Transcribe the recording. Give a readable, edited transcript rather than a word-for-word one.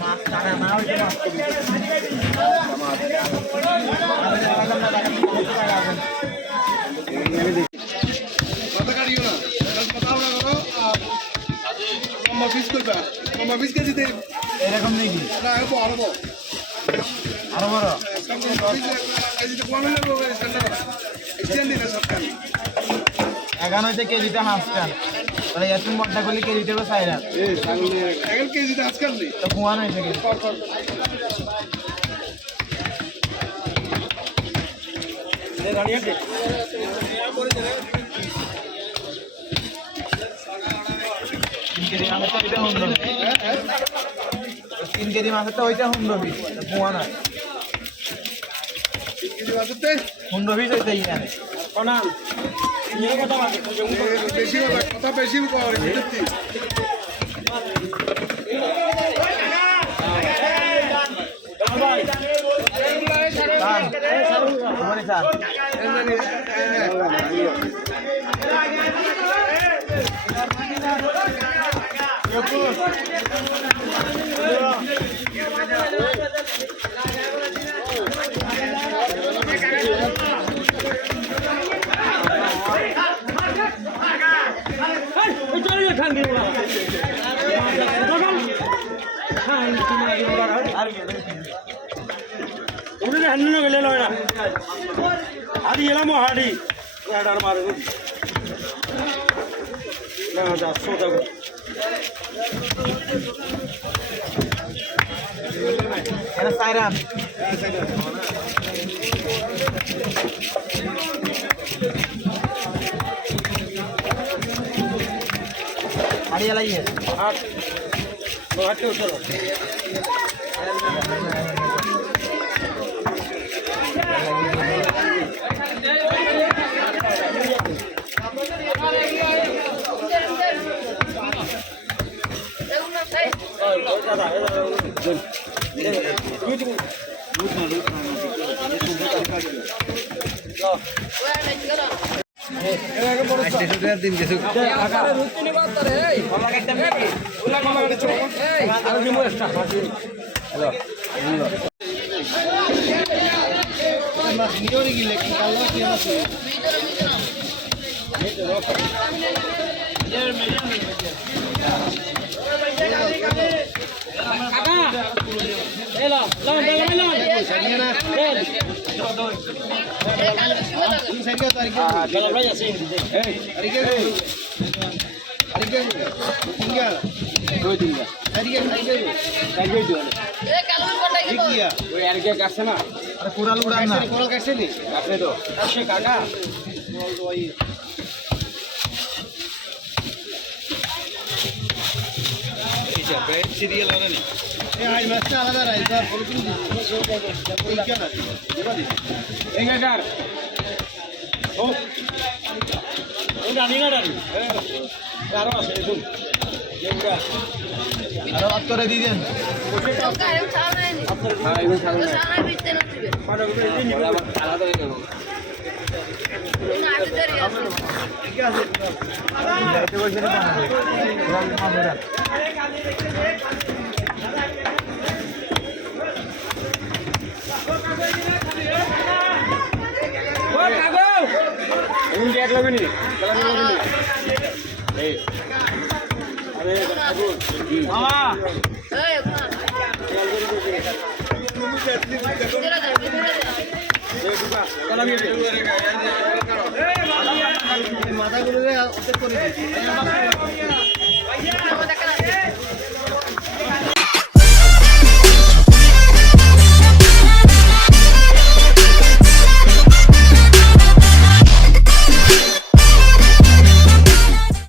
মাছ টাকা না হইতে মাছ মাথা কাটিও না কথা না করো কম্মা পিস করবা কম্মা পিস কেজি দে এরকম নাকি না আরো আরো আরো বড় এখানে হইতে কেজিতে হাফ টান তাহলে এত মোটা করলে কেজিতে চাইরা কেজিতে আজকাল নেই তো কুয়ান হয়েছে কেজি 3 কেজি মাছের তো ওইটা 15 পিস কুয়া না 3 কেজি মাছতে 15 পিস হইতে এখানে কোনা নিয়ে কথা বেশি কথা বেশি করে বুঝতি ভাই স্যার అది ఎలా హాడి ఏడాడు మారు చూద్దాం সাইরাম হাড়িয়া লাগিয়ে চলো দিন কিছু কোরাল উড়ান না কোরাল কাটছে নি কাটছে তো কাটছে কাকা এইটা ব্যাট সিরিয়াল আর না এই আই মাছটা আলাদা রাইসা বলকুন ওই কেন দেবা দি এই গাগার ও ওই রানি না রানি আরো আছে দেখুন যেটা আরো আত্তরে দি দেন মাথাগুলো